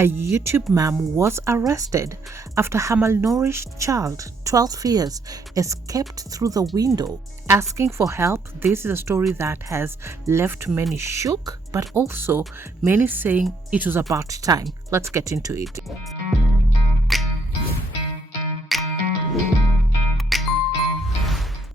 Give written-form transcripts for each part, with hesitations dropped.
A YouTube mom was arrested after her malnourished child, 12 years, escaped through the window asking for help. This is a story that has left many shook, but also many saying it was about time. Let's get into it.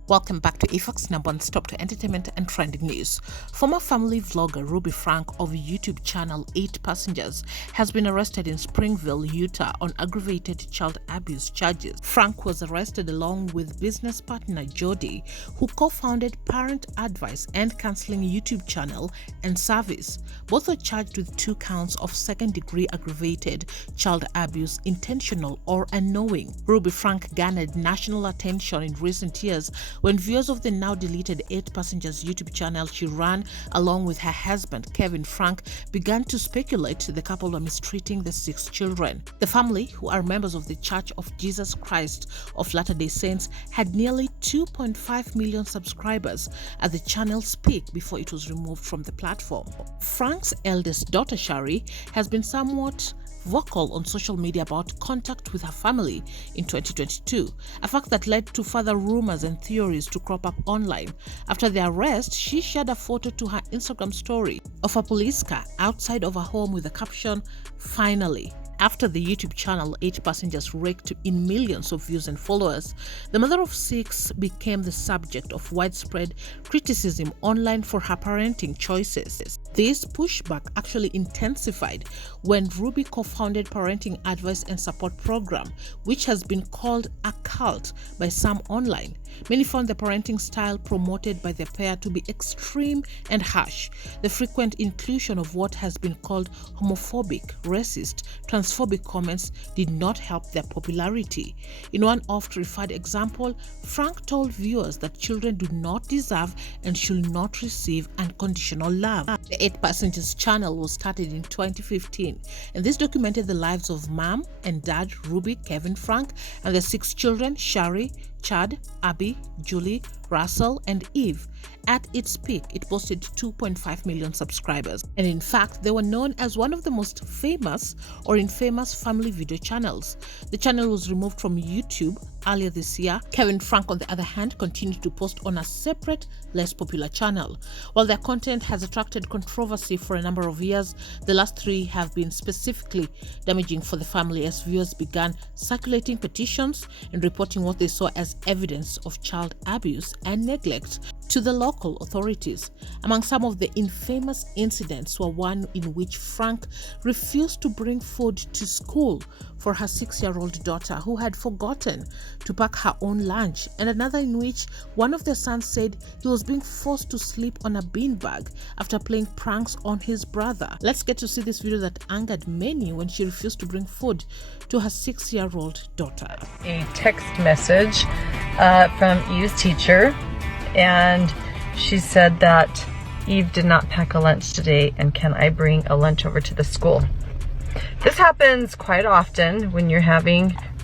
Welcome back to Efox, number one stop to entertainment and trending news. Former family vlogger Ruby Frank of YouTube channel 8 Passengers has been arrested in Springville, Utah on aggravated child abuse charges. Frank was arrested along with business partner Jody, who co-founded Parent Advice and Counseling YouTube channel and service. Both were charged with 2 counts of second-degree aggravated child abuse, intentional or unknowing. Ruby Frank garnered national attention in recent years when viewers of the now deleted 8 Passengers YouTube channel she ran along with her husband Kevin Frank began to speculate the couple were mistreating the 6 children. The family, who are members of the Church of Jesus Christ of Latter-day Saints, had nearly 2.5 million subscribers at the channel's peak before it was removed from the platform. Frank's eldest daughter Shari has been somewhat vocal on social media about contact with her family in 2022, a fact that led to further rumors and theories to crop up online. After the arrest, she shared a photo to her Instagram story of a police car outside of her home with the caption, "Finally." After the YouTube channel 8 Passengers raked in millions of views and followers, the mother of 6 became the subject of widespread criticism online for her parenting choices. This pushback actually intensified when Ruby co-founded Parenting Advice and Support Program, which has been called a cult by some online. Many found the parenting style promoted by the pair to be extreme and harsh. The frequent inclusion of what has been called homophobic, racist, transphobic comments did not help their popularity. In one oft-referred example, Frank told viewers that children do not deserve and should not receive unconditional love. The 8 Passengers channel was started in 2015, and this documented the lives of mom and dad Ruby, Kevin Frank, and their 6 children, Shari, Chad, Abby, Julie, Russell, and Eve. At its peak, it boasted 2.5 million subscribers, and in fact, they were known as one of the most famous or infamous family video channels. The channel was removed from YouTube earlier this year. Kevin Frank, on the other hand, continued to post on a separate, less popular channel. While their content has attracted controversy for a number of years, the last 3 have been specifically damaging for the family as viewers began circulating petitions and reporting what they saw as evidence of child abuse and neglect to the local authorities. Among some of the infamous incidents were one in which Frank refused to bring food to school for her 6-year-old daughter who had forgotten to pack her own lunch, and another in which one of their sons said he was being forced to sleep on a beanbag after playing pranks on his brother. Let's get to see this video that angered many when she refused to bring food to her 6-year-old daughter. A text message from Eve's teacher, and she said that Eve did not pack a lunch today, and can I bring a lunch over to the school? This happens quite often when you're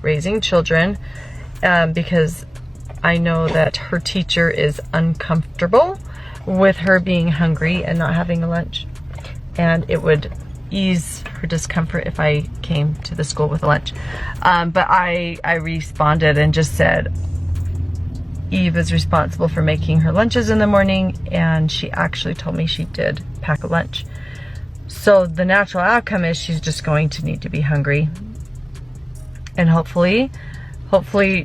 raising children, because I know that her teacher is uncomfortable with her being hungry and not having a lunch, and it would ease her discomfort if I came to the school with a lunch. But I responded and just said, Eve is responsible for making her lunches in the morning, and she actually told me she did pack a lunch. So the natural outcome is she's just going to need to be hungry. And hopefully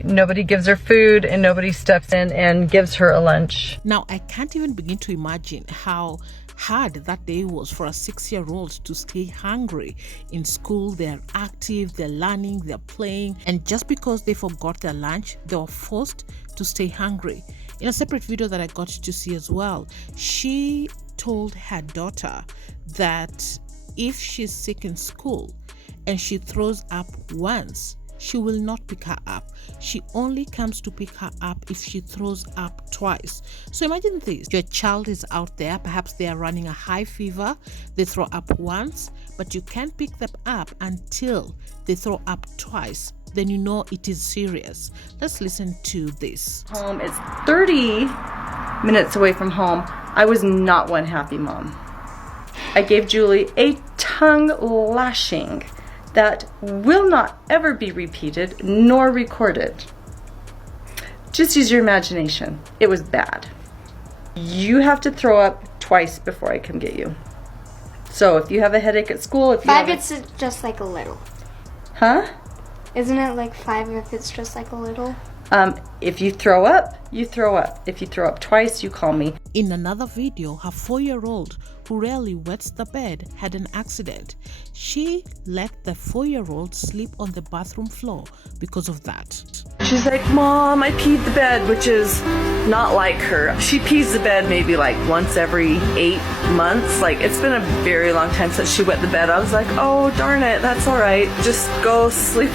nobody gives her food and nobody steps in and gives her a lunch. Now, I can't even begin to imagine how hard that day was for a 6-year-old to stay hungry. In school, they're active, they're learning, they're playing, and just because they forgot their lunch, they were forced to stay hungry. In a separate video that I got to see as well, she told her daughter that if she's sick in school and she throws up once, she will not pick her up. She only comes to pick her up if she throws up twice. So imagine this, your child is out there, perhaps they are running a high fever, they throw up once, but you can't pick them up until they throw up twice. Then you know it is serious. Let's listen to this. Home is 30 minutes away from home. I was not one happy mom. I gave Julie a tongue lashing that will not ever be repeated nor recorded. Just use your imagination. It was bad. You have to throw up twice before I come get you. So if you have a headache at school, if you 5, have it's just like a little. Huh? Isn't it like 5 if it's just like a little? If you throw up, you throw up. If you throw up twice, you call me. In another video, her 4-year-old, who rarely wets the bed, had an accident. She let the 4-year-old sleep on the bathroom floor because of that. She's like, Mom, I peed the bed, which is not like her. She pees the bed maybe like once every 8 months. Like, it's been a very long time since she wet the bed. I was like, oh, darn it, that's all right. Just go sleep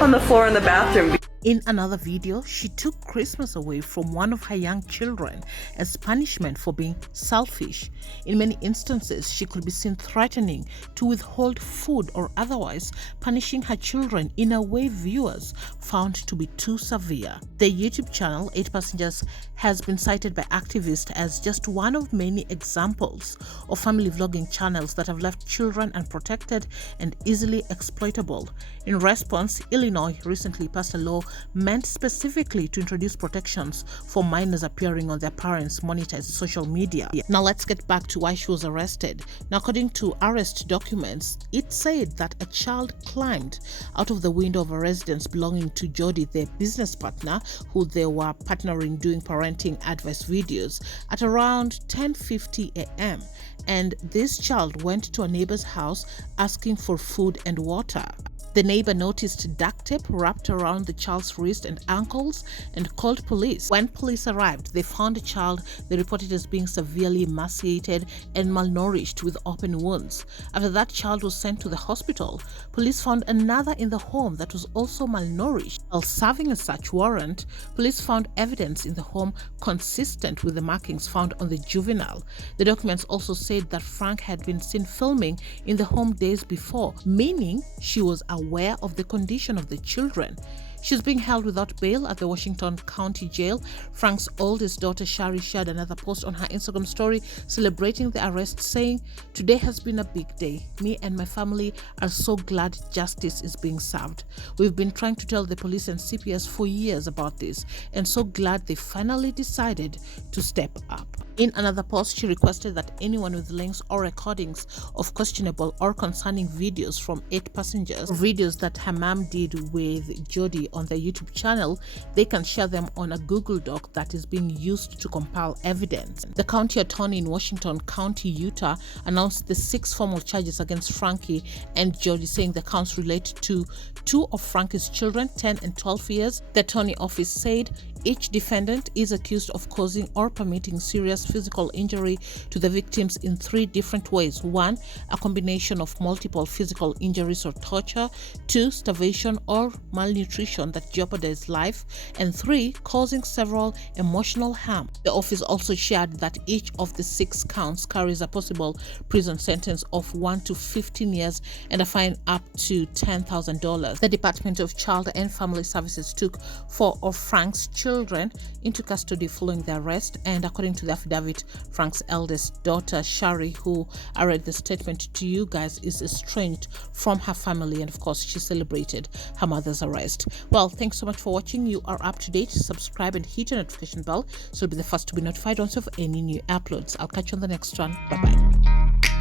on the floor in the bathroom. In another video, she took Christmas away from one of her young children as punishment for being selfish. In many instances, she could be seen threatening to withhold food or otherwise punishing her children in a way viewers found to be too severe. The YouTube channel 8 Passengers has been cited by activists as just one of many examples of family vlogging channels that have left children unprotected and easily exploitable. In response, Illinois recently passed a law meant specifically to introduce protections for minors appearing on their parents' monetized social media. Now let's get back to why she was arrested. Now, according to arrest documents, it said that a child climbed out of the window of a residence belonging to Jody, their business partner, who they were partnering doing parenting advice videos, at around 10:50 a.m. and this child went to a neighbor's house asking for food and water. The neighbor noticed duct tape wrapped around the child's wrist and ankles and called police. When police arrived, they found a child they reported as being severely emaciated and malnourished with open wounds. After that child was sent to the hospital, police found another in the home that was also malnourished. While serving a search warrant, police found evidence in the home consistent with the markings found on the juvenile. The documents also said that Frank had been seen filming in the home days before, meaning she was aware of the condition of the children. She's being held without bail at the Washington County Jail. Frank's oldest daughter, Shari, shared another post on her Instagram story celebrating the arrest, saying, "Today has been a big day. Me and my family are so glad justice is being served. We've been trying to tell the police and CPS for years about this, and so glad they finally decided to step up." In another post, she requested that anyone with links or recordings of questionable or concerning videos from 8 Passengers, videos that her mom did with Jody on their YouTube channel, they can share them on a Google Doc that is being used to compile evidence. The county attorney in Washington County, Utah, announced the 6 formal charges against Frankie and Jody, saying the counts relate to 2 of Frankie's children, 10 and 12 years. The attorney office said each defendant is accused of causing or permitting serious physical injury to the victims in 3 different ways. 1, a combination of multiple physical injuries or torture. 2, starvation or malnutrition that jeopardize life. And 3, causing several emotional harm. The office also shared that each of the 6 counts carries a possible prison sentence of 1 to 15 years and a fine up to $10,000. The Department of Child and Family Services took 4 of Frank's children into custody following the arrest, and according to the affidavit, Frank's eldest daughter, Shari, who I read the statement to you guys, is estranged from her family, and of course she celebrated her mother's arrest. Well, thanks so much for watching. You are up to date. Subscribe and hit the notification bell so you'll be the first to be notified once of any new uploads. I'll catch you on the next one. Bye bye.